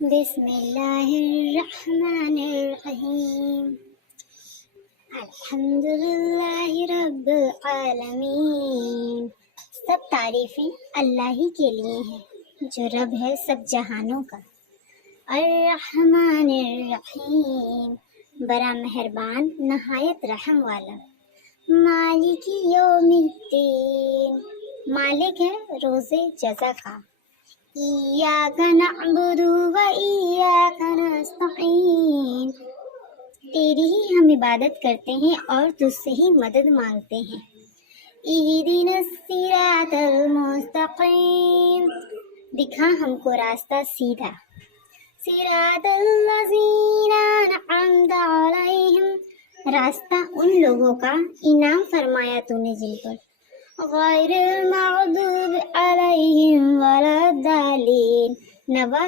بسم اللہ الرحمن الرحیم الحمد للہ رب العالمین. سب تعریفیں اللہ ہی کے لیے ہیں جو رب ہے سب جہانوں کا. الرحمن الرحیم بڑا مہربان نہایت رحم والا. مالک یوم الدین مالک ہے روز جزا کا. ایاک نعبد و ایاک نستعین تیری ہی ہم عبادت کرتے ہیں اور تجھ سے ہی مدد مانگتے ہیں. اہدنا الصراط المستقیم دکھا ہم کو راستہ سیدھا. صراط الذین انعمت علیہم راستہ ان لوگوں کا انعام فرمایا تو نے جن پر. غیر المغضوب علیہم ولا الضالین نہ وہ